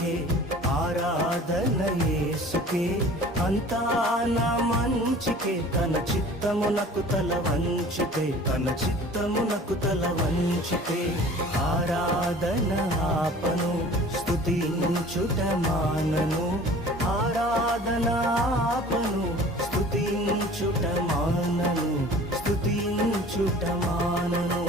యేసుకే ఆరాధన యేసుకే, అంతా నా మంచికే. తన చిత్తమునకు తల వంచితే, తన చిత్తమునకు తల వంచితే, ఆరాధన ఆపను స్తుతించుట మానను, ఆరాధన ఆపను స్తుతించుట మానను, స్తుతించుట మానను.